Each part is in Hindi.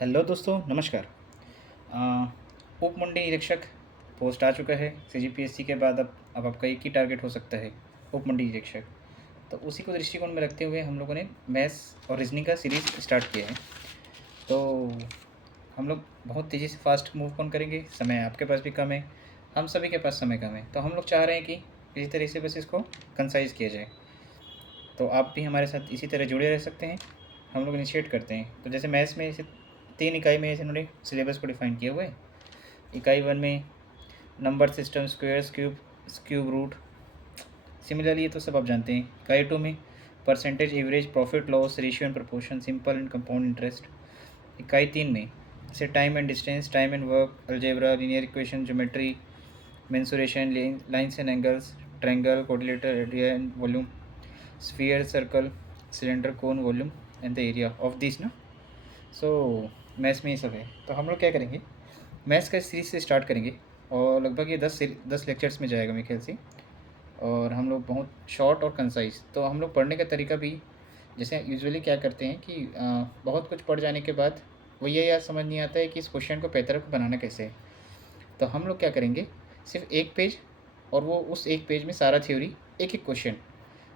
हेलो दोस्तों, नमस्कार। उप मंडी निरीक्षक पोस्ट आ चुका है सीजीपीएससी के बाद। अब आपका एक ही टारगेट हो सकता है, उप मंडी निरीक्षक। तो उसी को दृष्टिकोण में रखते हुए हम लोगों ने मैथ्स और रीजनिंग का सीरीज़ स्टार्ट किया है। तो हम लोग बहुत तेज़ी से फास्ट मूव ऑन करेंगे। समय आपके पास भी कम है, हम सभी के पास समय कम है, तो हम लोग चाह रहे हैं कि इसी तरह से बस इसको कंसाइज किया जाए। तो आप भी हमारे साथ इसी तरह जुड़े रह सकते हैं। हम लोग इनिशिएट करते हैं। तो जैसे मैथ्स में इसे 3 इकाई में इन्होंने सिलेबस को डिफाइन किया हुआ है। इकाई 1 में number system, squares, cube root. Similarly ये तो सब आप जानते हैं। इकाई 2 में percentage, average, profit loss, ratio and proportion, simple and compound interest. इकाई 3 में जैसे time and distance, time and work, algebra, linear equation, geometry, mensuration, lines and angles, triangle, coordinator, area and volume, sphere, circle, cylinder, cone, volume and the area of this ना। सो मैथ्स में ये सब है। तो हम लोग क्या करेंगे, मैथ्स का सीरीज से स्टार्ट करेंगे और लगभग ये 10 लेक्चर्स में जाएगा मेरे ख्याल से। और हम लोग बहुत शॉर्ट और कंसाइज। तो हम लोग पढ़ने का तरीका भी जैसे यूजुअली क्या करते हैं कि बहुत कुछ पढ़ जाने के बाद वो ये याद समझ नहीं आता है कि इस क्वेश्चन को बेहतर बनाना कैसे है। तो हम लोग क्या करेंगे, सिर्फ एक पेज, और वो उस एक पेज में सारा थ्योरी, एक एक क्वेश्चन।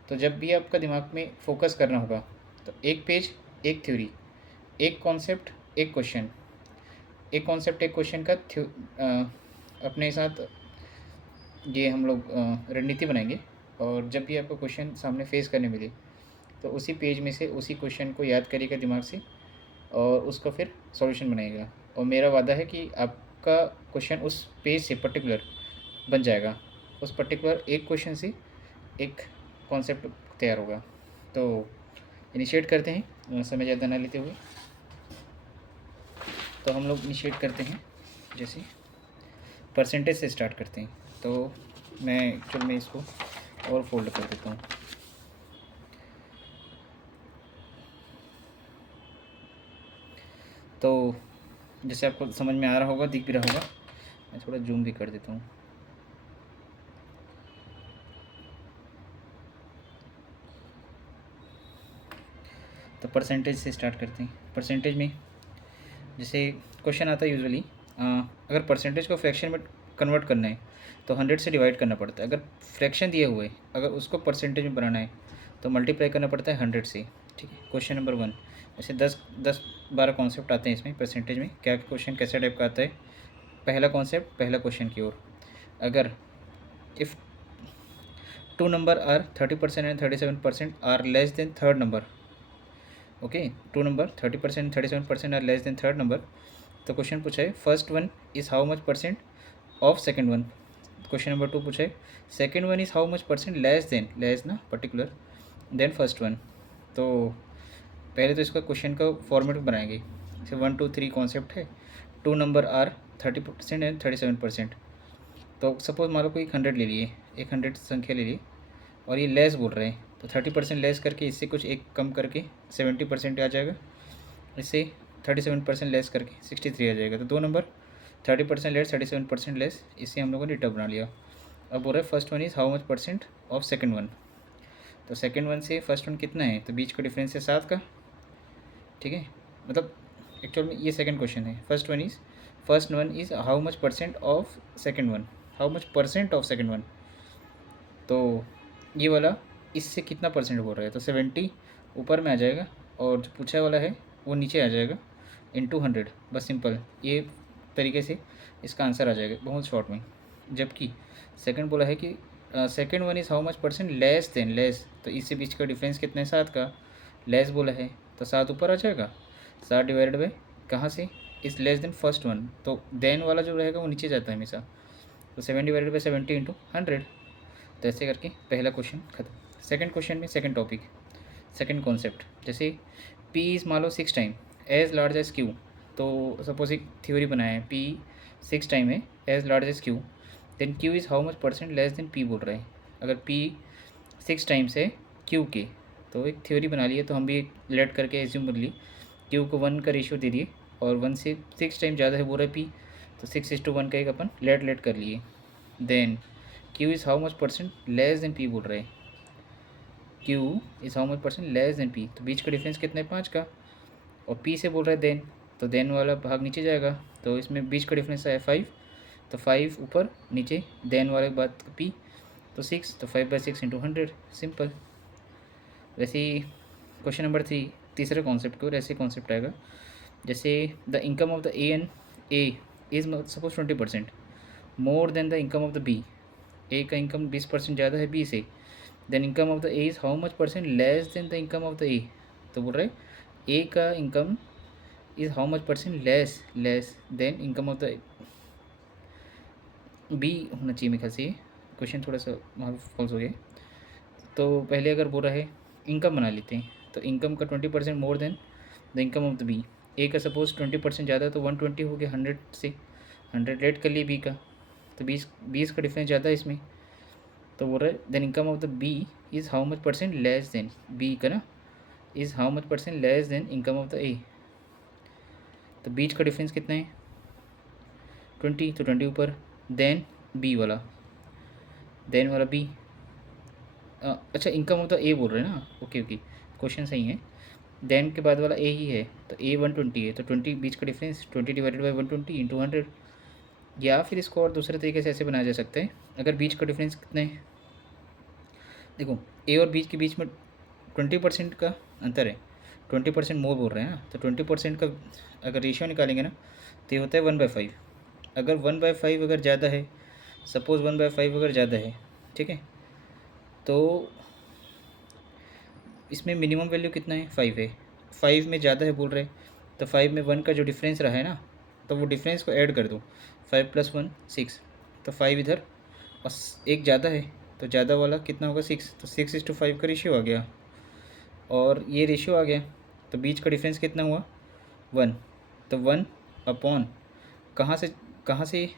तो जब भी आपका दिमाग में फोकस करना होगा तो एक पेज, एक थ्योरी, एक कॉन्सेप्ट, एक क्वेश्चन, एक कॉन्सेप्ट, एक क्वेश्चन का अपने साथ ये हम लोग रणनीति बनाएंगे। और जब भी आपको क्वेश्चन सामने फेस करने मिले तो उसी पेज में से उसी क्वेश्चन को याद करिएगा दिमाग से और उसको फिर सॉल्यूशन बनाइएगा। और मेरा वादा है कि आपका क्वेश्चन उस पेज से पर्टिकुलर बन जाएगा। उस पर्टिकुलर एक क्वेश्चन से एक कॉन्सेप्ट तैयार होगा। तो इनिशिएट करते हैं समय ज़्यादा ना लेते हुए। तो हम लोग इनिशिएट करते हैं, जैसे परसेंटेज से स्टार्ट करते हैं। तो मैं एक्चुअल में इसको और फोल्ड कर देता हूँ। तो जैसे आपको समझ में आ रहा होगा, दिख भी रहा होगा, मैं थोड़ा जूम भी कर देता हूँ। तो परसेंटेज से स्टार्ट करते हैं। परसेंटेज में जैसे क्वेश्चन आता है यूजुअली, अगर परसेंटेज को फ्रैक्शन में कन्वर्ट करना है तो 100 से डिवाइड करना पड़ता है। अगर फ्रैक्शन दिए हुए अगर उसको परसेंटेज में बनाना है तो मल्टीप्लाई करना पड़ता है 100 से। ठीक है, क्वेश्चन नंबर 1। ऐसे 10-12 कॉन्सेप्ट आते हैं इसमें परसेंटेज में। क्या क्वेश्चन कैसे टाइप का आता है, पहला कॉन्सेप्ट पहला क्वेश्चन की ओर। अगर if 2 number are 30% and 37% are less than third number, okay, 2 number 30% 37% are less than third number, तो क्वेश्चन पूछा है first one is how much percent of second one. Question number 2 पूछा है second one is how much percent less than, less ना पर्टिकुलर, देन फर्स्ट वन। तो पहले तो इसका क्वेश्चन का फॉर्मेट बनाएंगे। जैसे 1 2 3 कॉन्सेप्ट है, 2 नंबर आर 30% एंड 37%। तो सपोज मान लो कोई 100 ले लिए, एक 100 संख्या ले ली और ये लेस बोल रहे हैं, तो 30% लेस करके इससे कुछ एक कम करके 70% आ जाएगा। इससे 37% लेस करके 63 आ जाएगा। तो 2 नंबर 30% लेस 37% लेस, इससे हम लोगों ने डेटा बना लिया। अब बोल रहे first one is how much percent of second one. तो सेकंड वन से फर्स्ट वन कितना है, तो बीच का डिफरेंस है 7 का। ठीक है, मतलब एक्चुअल में ये सेकंड क्वेश्चन है। First one is how much percent of second one, how much percent of second one. तो ये वाला इससे कितना परसेंट बोल रहा है, तो 70 ऊपर में आ जाएगा और जो पूछा वाला है वो नीचे आ जाएगा इंटू 100। बस सिंपल ये तरीके से इसका आंसर आ जाएगा बहुत शॉर्ट में। जबकि सेकंड बोला है कि second one is how much percent less than, less, तो इससे बीच का डिफरेंस कितना है 7 का। लेस बोला है तो 7 ऊपर आ जाएगा, 7 डिवाइडेड बाई कहाँ से, इस लेस देन फर्स्ट वन, तो देन वाला जो रहेगा वो नीचे जाता है हमेशा। तो 7 डिवाइडेड बाई 70 इंटू 100। तो ऐसे करके पहला क्वेश्चन खत्म। सेकंड क्वेश्चन में सेकंड टॉपिक, सेकंड कॉन्सेप्ट, जैसे पी इज़ मान लो 6 time as large as Q. तो सपोज एक थ्योरी बनाया है, पी 6 टाइम है as large as Q, then Q is how much percent less than P बोल रहे हैं। अगर पी 6 टाइम्स है क्यू के, तो एक थ्योरी बना लिए, तो हम भी लेट करके एज्यूम कर लिए क्यू को 1 का रेशियो दे दिए और 1 से 6 टाइम ज़्यादा है बोल रहा है पी, तो 6:1 का एक अपन लेट कर लिए। Then Q is how much percent less than P बोल रहे हैं, Q is how much percent less than P, तो बीच का डिफरेंस कितना है 5 का। और पी से बोल रहे हैं देन, तो देन वाला भाग नीचे जाएगा, तो इसमें बीच का डिफरेंस है 5, तो 5 ऊपर नीचे, देन वाले के बाद p, तो 6, तो 5/6 इंटू 100, सिंपल। वैसे ही क्वेश्चन नंबर 3 तीसरे कॉन्सेप्ट की ओर ऐसे कॉन्सेप्ट आएगा, जैसे the income of the A an A is suppose 20% more than the income of the B. A का इनकम 20% ज़्यादा है बी से, then income of the A is how much percent less than the income of the A. तो बोल रहे ए का income is how much percent less than income of the B होना चाहिए मेरे ख्याल से। क्वेश्चन थोड़ा सा वहाँ फॉल्स हो गया। तो पहले अगर बोल रहा है इनकम बना लेते हैं, तो इनकम का 20% more than the income of the B. A का सपोज 20% ज़्यादा, तो 120 हो गया 100 से, 100 ऐड कर लिए बी का, तो 20 का डिफरेंस ज़्यादा है इसमें। तो बोल रहा है then income of the B is how much percent less than, B का ना is how much percent less than income of the A. तो बीच का डिफरेंस कितना है 20, तो 20 ऊपर, देन बी वाला, देन वाला बी, अच्छा इनकम ऑफ द ए बोल रहे हैं ना, ओके क्वेश्चन सही है। देन के बाद वाला ए ही है, तो ए 120 है, तो 20 बीच का डिफरेंस 20 डिवाइडेड बाई 120 इंटू 100। या फिर इसको और दूसरे तरीके से ऐसे बनाया जा सकता है, अगर बीच का डिफरेंस कितना है, देखो ए और बीच के बीच में 20% का अंतर है, 20% मोर बोल रहे हैं ना, तो 20% का अगर रेशियो निकालेंगे ना, तो ये होता है 1/5। अगर 1/5 अगर ज़्यादा है, सपोज़ 1/5 अगर ज़्यादा है, ठीक है, तो इसमें मिनिमम वैल्यू कितना है 5 है, 5 में ज़्यादा है बोल रहे, तो 5 में 1 का जो डिफरेंस रहा है ना, तो वो डिफरेंस को ऐड कर दो, 5 + 1 6, तो 5 इधर और एक ज़्यादा है, तो ज़्यादा वाला कितना होगा 6, तो 6:5 का रेशियो आ गया, और ये रेशियो आ गया, तो बीच का डिफरेंस कितना हुआ 1, तो 1 अपॉन कहाँ से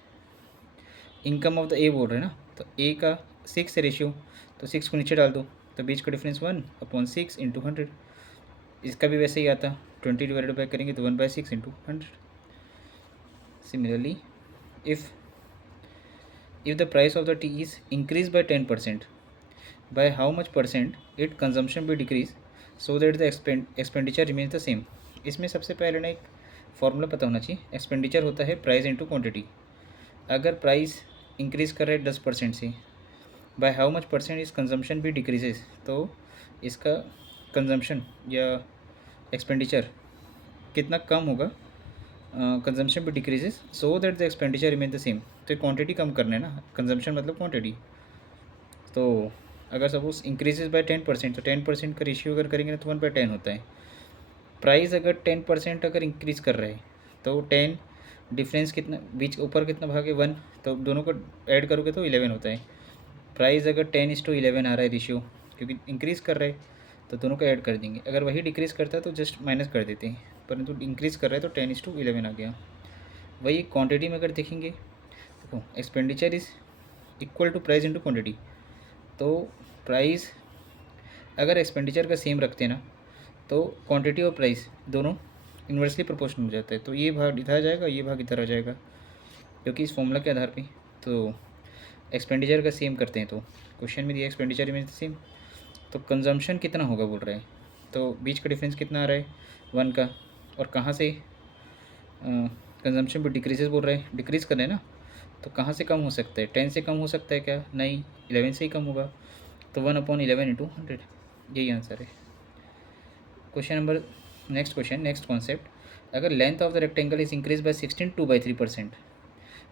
इनकम ऑफ द ए बोल रहे हैं ना, तो ए का 6 से रेशियो, तो 6 को नीचे डाल दो, तो बीच का डिफरेंस 1/6 इंटू 100। इसका भी वैसे ही आता, 20 डिवाइडेड बाई करेंगे तो 1/6 into 100। Similarly if the price of the tea is increase by 10%, by how much percent it consumption भी decrease so that the expenditure remains the same. इसमें सबसे पहले ना एक फॉर्मूला पता होना चाहिए, एक्सपेंडिचर होता है प्राइस इंटू क्वान्टिटी। अगर प्राइस इंक्रीज़ कर रहे हैं 10% से, बाय हाउ मच परसेंट इस कंजम्पशन भी डिक्रीजेज, तो इसका कंजम्पशन या एक्सपेंडिचर कितना कम होगा, कंजम्पशन भी decreases so that the expenditure remain the same. तो क्वांटिटी कम करना है ना, कंजम्पशन मतलब क्वांटिटी। तो अगर सपोज इंक्रीजेज बाय 10%, तो 10% का रेशियो अगर करेंगे ना तो 1/10 होता है। प्राइस अगर 10% अगर इंक्रीज़ कर रहे हैं, तो 10 डिफरेंस कितना, बीच ऊपर कितना भाग है 1, तो दोनों को ऐड करोगे तो 11 होता है। प्राइस अगर 10:11 आ रहा है रेशियो, क्योंकि इंक्रीज़ कर रहे हैं तो दोनों को ऐड कर देंगे। अगर वही डिक्रीज़ करता है तो जस्ट माइनस कर देते हैं, परंतु इंक्रीज़ कर रहा है तो 10:11 आ गया। वही क्वांटिटी में अगर देखेंगे, देखो expenditure is equal to price into quantity. तो प्राइस अगर एक्सपेंडिचर का सेम रखते हैं ना, तो क्वांटिटी और प्राइस दोनों इन्वर्सली प्रोपोर्शनल हो जाता है, तो ये भाग इधर आ जाएगा, ये भाग इधर आ जाएगा, क्योंकि इस फॉर्मूला के आधार पे। तो एक्सपेंडिचर का सेम करते हैं, तो क्वेश्चन में दिया एक्सपेंडिचर मीन्स सेम, तो कंजम्पशन कितना होगा बोल रहे हैं, तो बीच का डिफरेंस कितना आ रहा है 1 का, और कहाँ से कंजम्पशन भी डिक्रीजेज बोल रहे हैं, डिक्रीज़ कर रहे हैं ना, तो कहाँ से कम हो सकता है, 10 से कम हो सकता है क्या, नहीं 11 से ही कम होगा, तो 1/11 इंटू 100, यही आंसर है। क्वेश्चन नंबर नेक्स्ट कॉन्सेप्ट, अगर length of the rectangle is increase by 16/3%,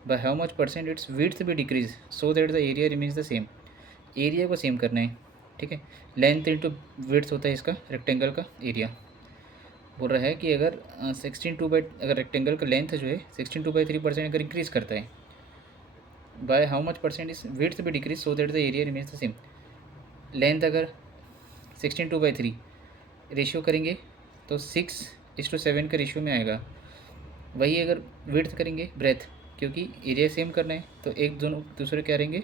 by how much percent its width भी decrease so that the area remains the same. Area को सेम करना है, ठीक है, लेंथ इंटू विड्थ होता है इसका रेक्टेंगल का एरिया। बोल रहा है कि अगर अगर रेक्टेंगल का लेंथ जो है 16/3% अगर इंक्रीज़ करता है, by how much percent is width भी decrease so that the area remains the same. Length अगर 16/3 रेशियो करेंगे तो 6:7 का रेशियो में आएगा। वही अगर विड्थ करेंगे ब्रेथ, क्योंकि एरिया सेम करना है तो एक दोनों दूसरे क्या रहेंगे,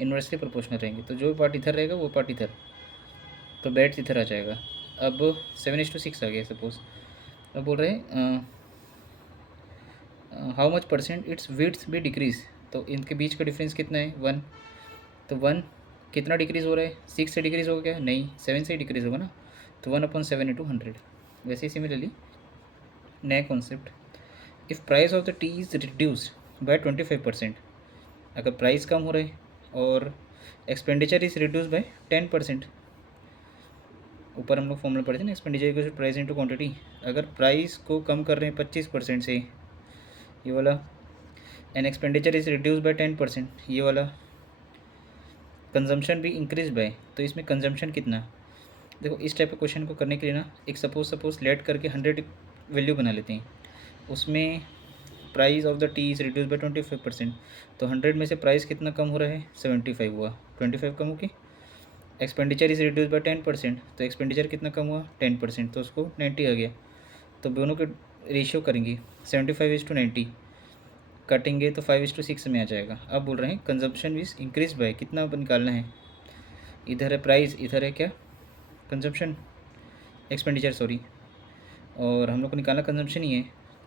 इन्वर्सली प्रोपोर्शनल रहेंगे, तो जो पार्ट इधर रहेगा वो पार्ट इधर, तो ब्रेथ इधर आ जाएगा। अब 7:6 आ गया सपोज। अब बोल रहे हैं how much percent its width भी डिक्रीज, तो इनके बीच का डिफरेंस कितना है 1, तो 1 कितना डिक्रीज़ हो रहा है, 6 से डिक्रीज़ हो गया, नहीं 7 से ही डिक्रीज़ होगा ना, तो 1/7 इंटू 100। वैसे ही सिमिलरली नया concept, if price of the tea is reduced by 25%, अगर प्राइस कम हो रहे और एक्सपेंडिचर इज़ रिड्यूस बाय 10%, ऊपर हम लोग फॉर्मूला पढ़े थे ना, expenditure equals to price into quantity. अगर प्राइस को कम कर रहे हैं 25% से, ये वाला, and expenditure is reduce by 10%, ये वाला, कंजम्पशन भी इंक्रीज बाय, तो इसमें कंजम्पशन कितना। देखो इस टाइप के क्वेश्चन को करने के लिए ना, एक सपोज लेट करके 100 वैल्यू बना लेते हैं, उसमें price of the tea is reduce bye 25%, तो 100 में से प्राइस कितना कम हो रहा है, 75 हुआ, 25 कम हो के। एक्सपेंडिचर इज़ रिड्यूस बाय 10%, तो एक्सपेंडिचर कितना कम हुआ, 10%, तो उसको 90 आ गया। तो दोनों के रेशियो करेंगे, 75:90 काटेंगे तो 5:6 में आ जाएगा। अब बोल रहे हैं कंजम्पशन इज इंक्रीज बाय, कितना निकालना है, इधर है प्राइस, इधर है क्या, कंजम्पशन, एक्सपेंडिचर सॉरी, और हम लोग को निकालना कंजम्पशन ही है।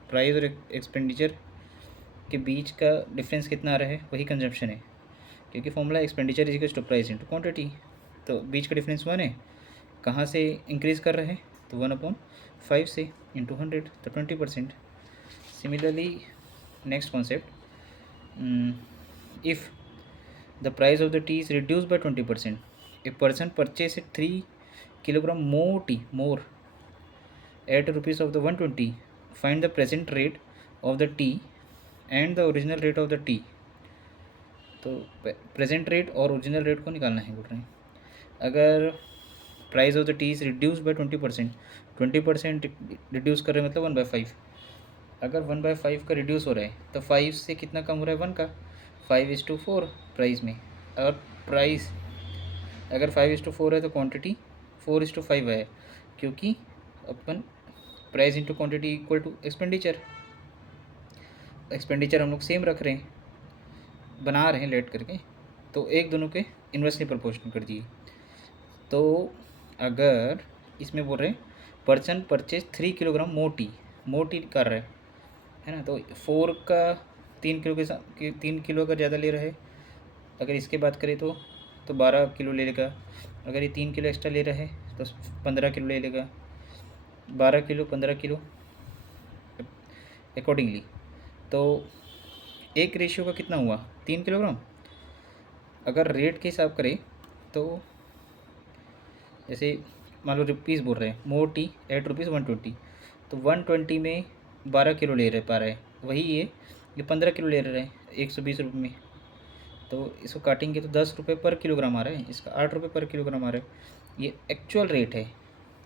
प्राइस और एक्सपेंडिचर के बीच का डिफरेंस कितना आ रहा है, वही कंजम्पशन है, क्योंकि formula expenditure is equals to price into quantity, तो बीच का डिफरेंस 1 है। कहाँ से इंक्रीज़ कर रहे हैं, तो 1/5 से, इंटू 100, तो 20%। Similarly next concept, if the price of the tea is reduced by 20%, a person purchases 3 kilogram more tea more at rupees of the 120, find the present rate of the tea and the original rate of the tea। तो प्रेजेंट रेट और ओरिजिनल रेट को निकालना है बोल रहे हैं। अगर price of the tea is reduce bye 20%, 20% reduce कर रहे हैं मतलब 1/5, अगर 1/5 का रिड्यूस हो रहा है तो 5 से कितना कम हो रहा है, 1 का, 5:4 प्राइस में। और प्राइस अगर 5:4 है तो क्वांटिटी 4:5 है, क्योंकि अपन price into quantity equal to expenditure, expenditure हम लोग सेम रख रहे हैं, बना रहे हैं लेट करके, तो एक दोनों के इन्वर्सली प्रोपोर्शनल कर दिए। तो अगर इसमें बोल रहे हैं पर्सन परचेज 3 किलोग्राम मोटी कर रहे है ना, तो 4 का 3 किलो के साथ 3 किलो अगर ज़्यादा ले रहा है, अगर इसके बात करें तो 12 किलो ले लेगा। अगर ये 3 किलो एक्स्ट्रा ले रहा है तो 15 किलो ले लेगा, 12 किलो 15 किलो अकॉर्डिंगली। तो एक रेशियो का कितना हुआ, 3 किलोग्राम। अगर रेट के हिसाब करें तो जैसे मान लो रुपीज़ बोल रहे हैं, मोर टी एट रुपीज़ 120, तो 120 में 12 किलो ले पा रहा है, वही ये 15 किलो ले रहे हैं 120 रुपये में, तो इसको काटेंगे तो 10 रुपये पर किलोग्राम आ रहा है, इसका 8 रुपये पर किलोग्राम आ रहा है। ये एक्चुअल रेट है,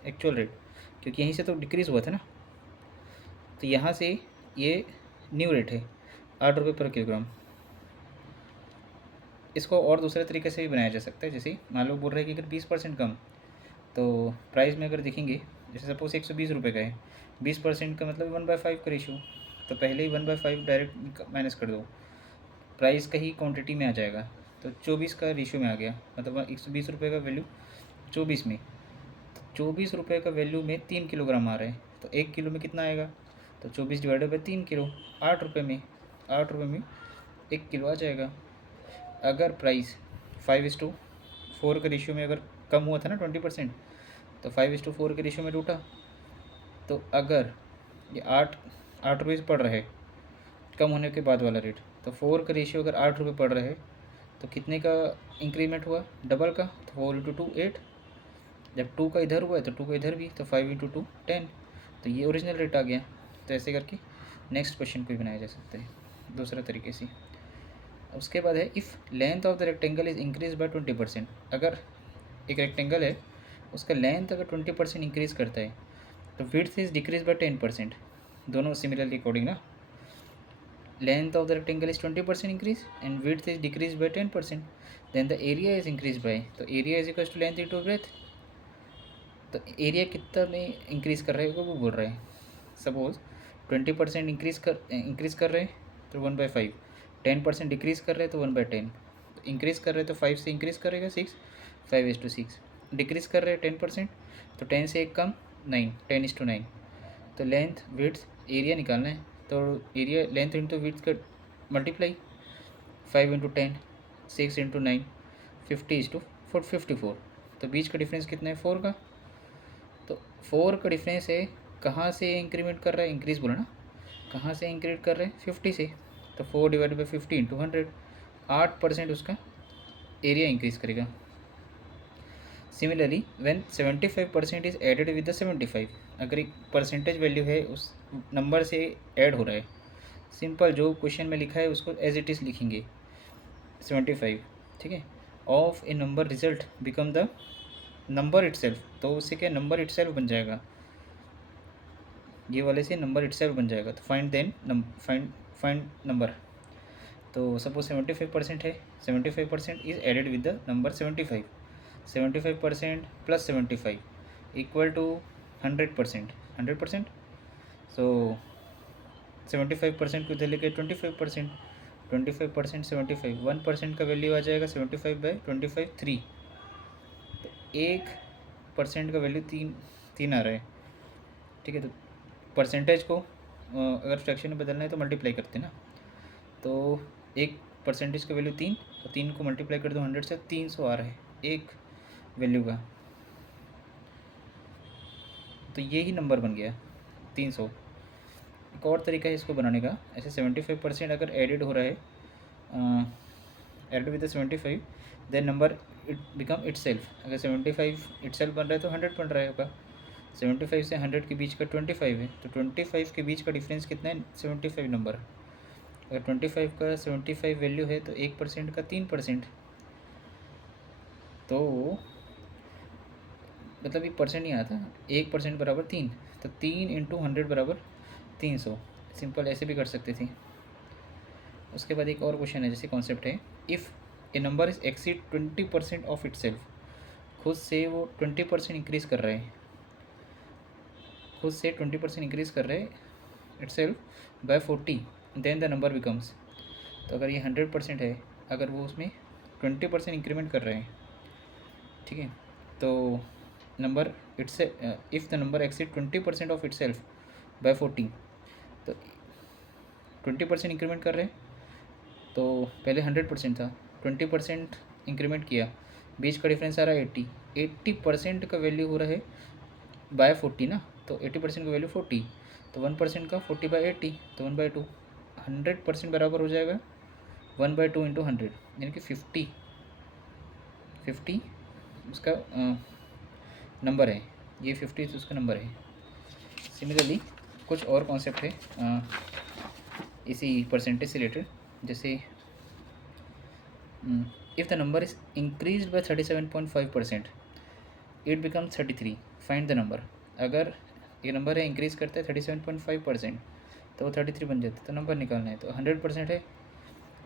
एक्चुअल रेट, क्योंकि यहीं से तो डिक्रीज़ हुआ था ना, तो यहाँ से ये न्यू रेट है 8 रुपये पर किलोग्राम। इसको और दूसरे तरीके से भी बनाया जा सकता है, जैसे मान लो बोल रहे हैं कि अगर 20% कम, तो प्राइस में अगर देखेंगे, जैसे सपोज 120 रुपये का है, 20% का मतलब 1/5 का रेशो, तो पहले ही 1/5 डायरेक्ट माइनस कर दो, प्राइस का ही क्वांटिटी में आ जाएगा, तो 24 का रेशो में आ गया, मतलब 120 रुपये का वैल्यू 24 में, तो 24 रुपये का वैल्यू में 3 किलोग्राम आ रहे हैं, तो 1 किलो में कितना आएगा, तो 24 डिवाइडेड बाई 3 किलो, 8 रुपये में, 8 रुपये में 1 किलो आ जाएगा। अगर प्राइस 5:4 का रेशियो में अगर कम हुआ था ना 20%, तो 5:4 के रेशियो में टूटा, तो अगर ये 8 रुपये पड़ रहा है कम होने के बाद वाला रेट, तो 4 का रेशियो अगर 8 रुपये पड़ रहा है तो कितने का इंक्रीमेंट हुआ, डबल का, तो 4 × 2 8, जब 2 का इधर हुआ है तो 2 का इधर भी, तो 5 × 2 10, तो ये ओरिजिनल रेट आ गया। तो ऐसे करके नेक्स्ट क्वेश्चन को भी बनाया जा सकता है दूसरा तरीके से। उसके बाद है if length of the rectangle is increase bye 20%, अगर एक रेक्टेंगल है उसका लेंथ अगर 20% इंक्रीज़ करता है तो विड्थ इज़ डिक्रीज बाय 10%, दोनों सिमिलरली कोडिंग ना, length of the rectangle is 20% increase and width is decrease by 10%, then the area is increase by, तो area is equals to length into breadth, तो एरिया कितना में इंक्रीज़ कर रहे हैं वो बोल रहे हैं। सपोज 20% इंक्रीज़ कर रहे हैं तो 1/5, 10% डिक्रीज़ कर रहे हैं तो 1/10, इंक्रीज़ कर रहे हैं तो 5 से इंक्रीज़ करेगा 6, 5:6, डिक्रीज़ कर रहे हैं 10%, तो 10 से 1 कम 9, 10:9, तो लेंथ विड्थ एरिया निकालना है, तो एरिया लेंथ इंटू विड्थ का मल्टीप्लाई, 5 × 10, 6 × 9, 50:54, तो बीच का डिफरेंस कितना है 4 का, तो 4 का डिफरेंस है, कहाँ से इंक्रीमेंट कर रहा है, इंक्रीज़ बोला ना, कहाँ से इंक्रीज कर रहे हैं? 50 से। तो 4 डिवाइड बाई 50 इंटू 100, 8% उसका एरिया इंक्रीज करेगा। Similarly when 75% is added with the 75, अगर एक परसेंटेज वैल्यू है उस नंबर से ऐड हो रहा है, सिंपल जो क्वेश्चन में लिखा है उसको एज इट इज़ लिखेंगे 75, ठीक है। Of A number result become the number itself, तो उससे क्या नंबर इटसेल्फ बन जाएगा, ये वाले से नंबर इटसेल्फ बन जाएगा। तो फाइंड देन फाइंड नंबर। तो सपोज 75% है, 75% is added with the number 75, 75% plus 75 equal to 100%, 100%। So 75% को इधर लेके 25%, 25% 75, 1% का वैल्यू आ जाएगा 75/25 3। तो 1% का वैल्यू तीन आ रहा है, ठीक है। तो परसेंटेज को अगर फ्रैक्शन में बदलना है तो मल्टीप्लाई करते हैं ना, तो 1% का वैल्यू 3, और 3 को मल्टीप्लाई कर दो 100 से, 300 आ रहा है एक वैल्यू का। तो ये ही नंबर बन गया 300। एक और तरीका है इसको बनाने का, ऐसे 75% अगर एडेड हो रहा है, added with 75, then number it become itself. अगर 75 इट सेल्फ बन रहा है तो 100 बन रहा है होगा। 75 से 100 के बीच का 25 है, तो 25 के बीच का डिफरेंस कितना है? 75 नंबर। अगर 25 का 75 वैल्यू है तो 1% का 3%, तो मतलब ये परसेंट नहीं आता, 1% बराबर 3, तो 3 इंटू 100 बराबर 300। सिंपल ऐसे भी कर सकते थे। उसके बाद एक और क्वेश्चन है, जैसे कॉन्सेप्ट है, if A number is exceed 20% of it self, खुद से वो 20% इंक्रीज कर रहे हैं, खुद से 20% इंक्रीज कर रहे हैं itself by 40, then the number becomes. तो अगर ये 100% है, अगर वो उसमें 20% इंक्रीमेंट कर रहे हैं, ठीक है, तो नंबर इट से if the number exceed 20% of itself by 40, तो 20% इंक्रीमेंट कर रहे हैं, तो पहले 100% था, 20% इंक्रीमेंट किया, बीच का डिफरेंस आ रहा है 80% का वैल्यू हो रहा है बाय 40 ना, तो 80% का वैल्यू 40, तो 1% का 40/80, तो 1/2, 100% बराबर हो जाएगा 1/2 इंटू 100, यानी कि 50 उसका नंबर है, ये 50 उसका नंबर है। सिमिलरली कुछ और कॉन्सेप्ट है इसी परसेंटेज से रिलेटेड, जैसे if the number is increase bye 37.5%, it become 33, find the number. अगर ये नंबर है इंक्रीज करता है 37.5%, तो वो 33 बन जाता है, तो नंबर निकालना है। तो 100% है,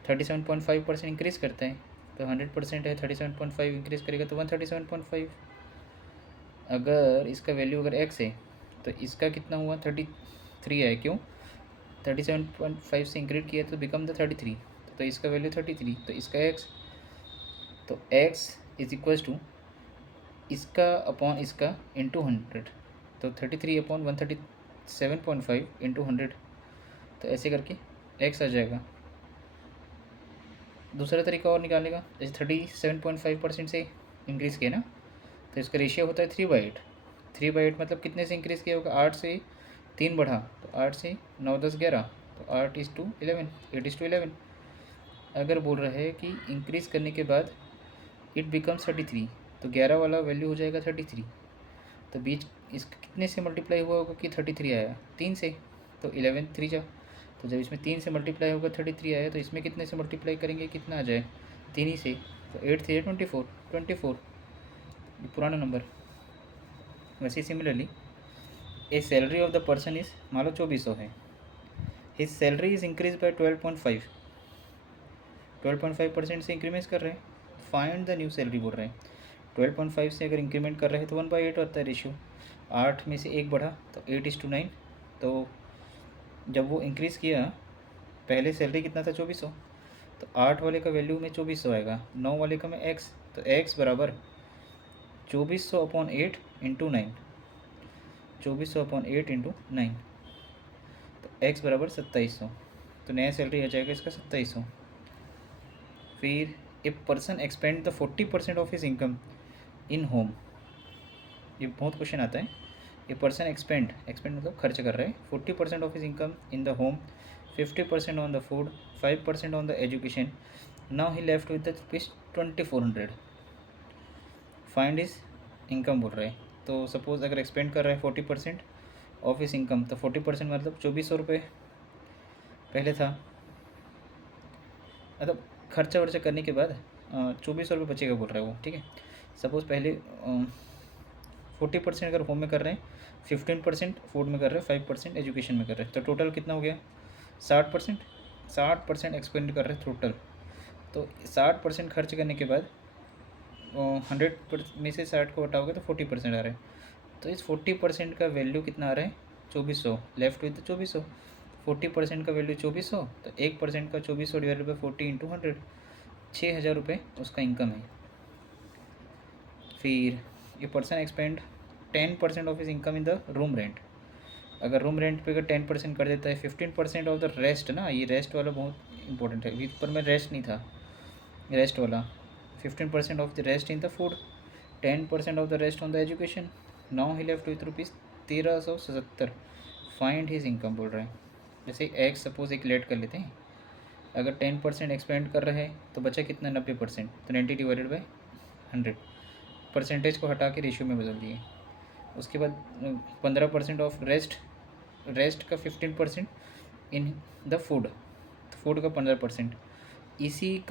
37.5% इंक्रीज़ करता है, तो 100% है, 37.5 इंक्रीज़ करेगा तो 137.5। अगर इसका वैल्यू अगर x है तो इसका कितना हुआ? 33 है, क्यों? 37.5 से इंक्रीज किया तो बिकम द 33, तो इसका वैल्यू 33, तो इसका x, तो x इज इक्वल्स टू इसका अपॉन इसका इंटू 100, तो 33/137.5 इंटू 100, तो ऐसे करके x आ जाएगा। दूसरा तरीका और निकालने का, जैसे 37.5% से इंक्रीज़ किया ना, तो इसका रेशियो होता है 3/8। 3/8 मतलब कितने से इंक्रीज़ किया होगा? 8 से 3 बढ़ा, तो 8 से 9 10 11, तो 8:11, 8:11। अगर बोल रहा है कि इंक्रीज़ करने के बाद इट बिकम्स 33, तो 11 वाला वैल्यू हो जाएगा 33, तो बीच इसका कितने से मल्टीप्लाई हुआ होगा कि 33 आया? 3 से, तो 11 3 जा, तो जब इसमें 3 से मल्टीप्लाई होगा 33 आया, तो इसमें कितने से मल्टीप्लाई करेंगे, कितना आ जाए? 3 ही से, तो 8 3 24, 24 ये पुराना नंबर। वैसे similarly A salary of the person is, मान लो 2400 है, his salary is increase bye 12.5, 12.5% से इंक्रीमेंट कर रहे हैं, फाइंड द न्यू सैलरी बोल रहे हैं। 12.5 से अगर इंक्रीमेंट कर रहे हैं तो 1/8 होता है रेशियो, 8 में से 1 बढ़ा तो 8:9, तो जब वो इंक्रीज़ किया, पहले सैलरी कितना था? 2400, तो 8 वाले का वैल्यू में 2400 आएगा, 9 वाले का में x, तो x बराबर 2400/8 इंटू 9, 2400/8 इंटू 9, तो x बराबर 2700, तो नया सैलरी आ जाएगा इसका 2700। फिर a person expand the 40% of his income in home, ये बहुत क्वेश्चन आता है, ए पर्सन एक्सपेंड मतलब खर्च कर रहे हैं 40% of his income in the home, 50% on the food, 5% on the education, now he left with the rupees 2400। Find is income बोल रहे हैं। तो सपोज अगर एक्सपेंड कर रहे हैं 40% ऑफ इस इनकम, तो 40% मतलब 2400 रुपये पहले था, मतलब खर्चा वर्चा करने के बाद 2400 रुपये बचेगा बोल रहा है वो, ठीक है। सपोज़ पहले 40% अगर होम में कर रहे हैं, 15% फूड में कर रहे हैं, 5% एजुकेशन में कर रहे हैं, तो टोटल कितना हो गया 60%। 60% एक्सपेंड कर रहे हैं टोटल। तो 60% खर्च करने के बाद 100 में से 60 को हटाओगे तो 40% आ रहा है। तो इस 40% का वैल्यू कितना आ रहा है 2400, लेफ्ट विद 2400। 40% का वैल्यू 2400, तो 1% का 2400 डिवाइडेड बाई 40 इंटू 100, 6000 रुपये उसका इनकम है। फिर ये person expand 10% of is income in the room rent. अगर रूम रेंट पे अगर 10% कर देता है, 15% ऑफ द रेस्ट ना, ये रेस्ट वाला बहुत इंपॉर्टेंट है, ऊपर में रेस्ट नहीं था, रेस्ट वाला 15% of the rest in the food, 10% of the rest on the education, now he left with rupees 1377। Find his income बोल रहे हैं। जैसे एक सपोज एक लेट कर लेते हैं, अगर 10% एक्सपेंड कर रहे हैं तो बचा कितना 90%, तो 90 डिवाइडेड बाई 100, परसेंटेज को हटा के रेशियो में बदल दिए। उसके बाद 15% ऑफ रेस्ट का 15% इन द फूड, फूड का 15%, इसी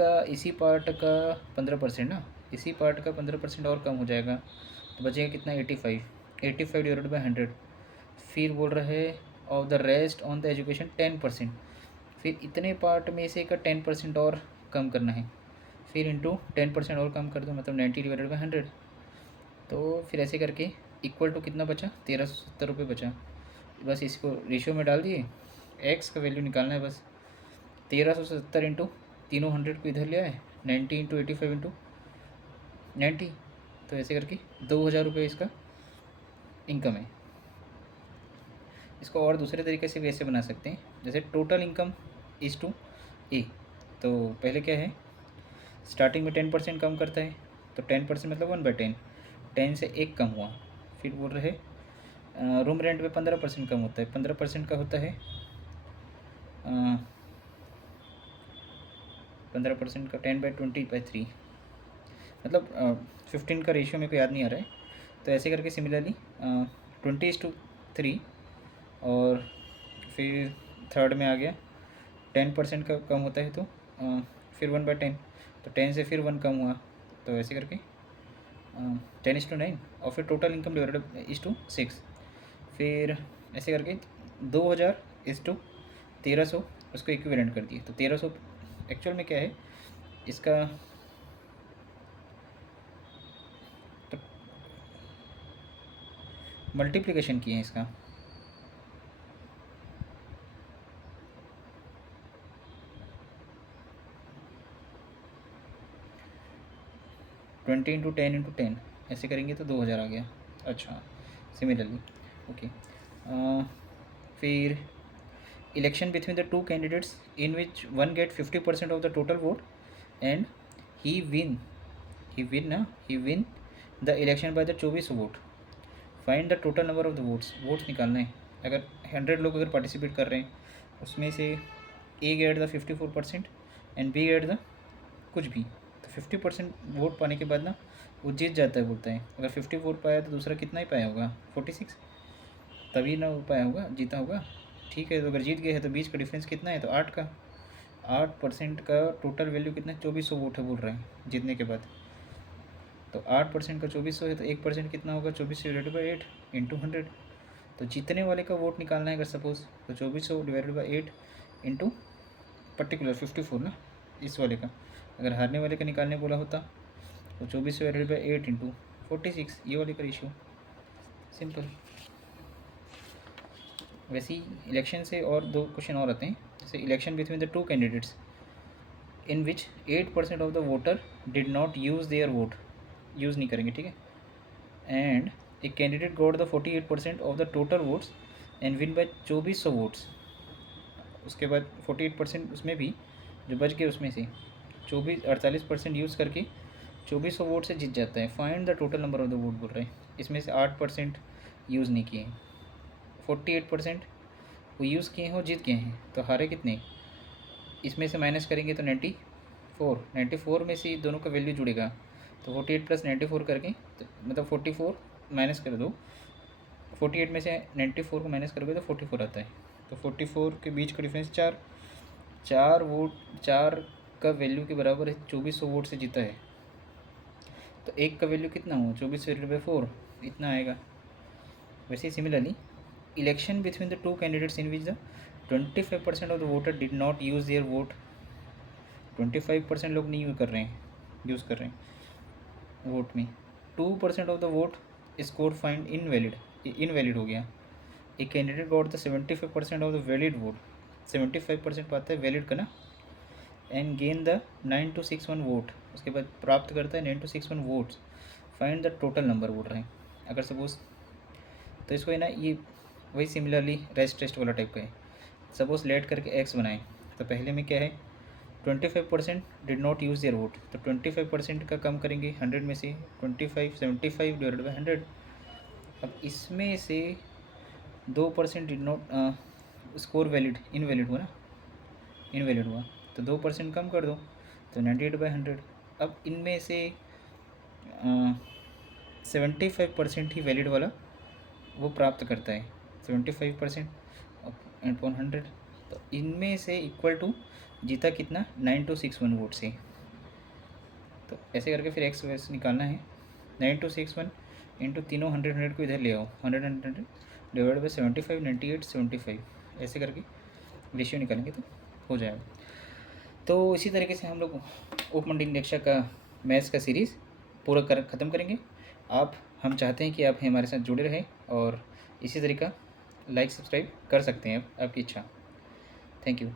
पार्ट का 15% ना, इसी पार्ट का 15% और कम हो जाएगा, तो बचेगा कितना 85 डिवाइडेड बाई 100। फिर बोल रहे of the rest on the education 10%, फिर इतने पार्ट में से का 10% और कम करना है, फिर इंटू 10% और कम कर दो, मतलब 90 डिवाइडेड बाई 100। तो फिर ऐसे करके इक्वल टू कितना बचा 1370 बचा। बस इसको रेशियो में डाल दिए, एक्स का वैल्यू निकालना है बस। 1370 इंटू तीनों 100 को इधर ले आए, 90 इंटू 85 इंटू 90, तो ऐसे करके 2000 रुपये इसका इनकम है। इसको और दूसरे तरीके से भी ऐसे बना सकते हैं, जैसे टोटल इनकम इज़ टू ए। तो पहले क्या है, स्टार्टिंग में 10% कम करता है, तो 10% मतलब 1/10, 10 से 1 कम हुआ। फिर बोल रहे रूम रेंट में 15% कम होता है, 15% का होता है 15% का 10/20/3, मतलब 15 का रेशियो मेरे को याद नहीं आ रहा है। तो ऐसे करके सिमिलरली 20:3, और फिर थर्ड में आ गया 10% का कम होता है, तो फिर 1/10, तो 10 से फिर 1 कम हुआ, तो ऐसे करके 10:9, और फिर total income divided is to 6। फिर ऐसे करके 2000:1300 उसको इक्विवेलेंट कर दिए। तो 1300 एक्चुअल में क्या है इसका, तो मल्टीप्लिकेशन किए हैं इसका, ट्वेंटी इंटू 10 ऐसे करेंगे तो 2000 आ गया। अच्छा, सिमिलरली ओके। फिर election between the two candidates in which one get 50% of the total vote and he win the election by the 24 vote. Find the total number of the votes निकालना है। अगर 100 लोग अगर पार्टिसिपेट कर रहे हैं, उसमें से A get the 54% and B get the कुछ भी, तो 50% वोट पाने के बाद ना वो जीत जाता है बोलता है। अगर 54 पाया तो दूसरा कितना ही पाया होगा 46, तभी ना वो पाया होगा, जीता होगा। ठीक है, तो अगर जीत गए हैं तो बीच का डिफरेंस कितना है, तो 8 का 8% का टोटल वैल्यू कितना 2400 वोट है बोल रहे हैं जीतने के बाद। तो 8% का 2400 है, तो 1% कितना होगा 24 डिवाइडेड बाई 8 इंटू 100। तो जीतने वाले का वोट निकालना है अगर सपोज, तो 2400 डिवाइडेड बाई 8 इंटू पर्टिकुलर 54 ना इस वाले का। अगर हारने वाले का निकालने बोला होता तो 2400 डिवाइडेड बाई 8 इंटू 46, ये वाले का रेशियो। सिंपल। वैसे ही इलेक्शन से और 2 क्वेश्चन और आते हैं, जैसे election between the two candidates in which 8% of the voter did not use their vote, use नहीं करेंगे, ठीक है। And a candidate got the 48% of the total votes and win bye 2400 votes. उसके बाद 48% उसमें भी जो बच गए उसमें से 48% यूज़ करके 2400 वोट से जीत जाता है। Find the total number of the vote बोल रहे हैं। इसमें से 8% यूज़ नहीं किए हैं। 48% वो यूज़ किए हैं और जीत गए हैं, तो हारे कितने? इसमें से माइनस करेंगे तो 94 में से दोनों का वैल्यू जुड़ेगा, तो 48 + 94 करके तो मतलब 44 माइनस कर दो, 48 में से 94 को माइनस करोगे तो 44 आता है। तो 44 के बीच का डिफरेंस 4 वोट, 4 का वैल्यू के बराबर है, 2400 वोट से जीता है। तो एक का वैल्यू कितना हुआ? 24/4 इतना आएगा। वैसे similarly election between the two candidates in which the 25% of the voter did not use their vote. 25% लोग नहीं यूज़ कर रहे हैं वोट में। 2% of the vote score find invalid हो गया। A candidate got the 75% of the valid vote, 75% पाता है वैलिड का ना, एंड गेन द 9261 वोट, उसके बाद प्राप्त करता है 9261 votes. Find the total number बोल रहे हैं। अगर सपोज तो इसको है ना, ये वही सिमिलरली रेस्ट टेस्ट वाला टाइप का है। सपोज लेट करके एक्स बनाएं, तो पहले में क्या है, 25% did not use their vote, तो 25% का कम करेंगे 100 में से, 75 डिवाइडेड बाई 100। अब इसमें से 2% डिड नॉट स्कोर इनवैलिड हुआ ना, इनवैलिड हुआ, तो 2% कम कर दो, तो 98/100। अब इनमें से 75% ही वैलिड वाला वो प्राप्त करता है, 75% अपॉन 100। तो इनमें से इक्वल टू जीता कितना, 9261 वोट से। तो ऐसे करके फिर एक्स वैस निकालना है। 9261 इंटू तीनों 100 को इधर ले आओ, 100 डिवाइड बाई 75, 98, 75, ऐसे करके रेशियो निकालेंगे तो हो जाएगा। तो इसी तरीके से हम लोग उप मंडल निरीक्षक का मैथ्स का सीरीज़ पूरा ख़त्म करेंगे। हम चाहते हैं कि आप हमारे साथ जुड़े रहें और इसी तरीका लाइक सब्सक्राइब कर सकते हैं, आपकी इच्छा। Thank you.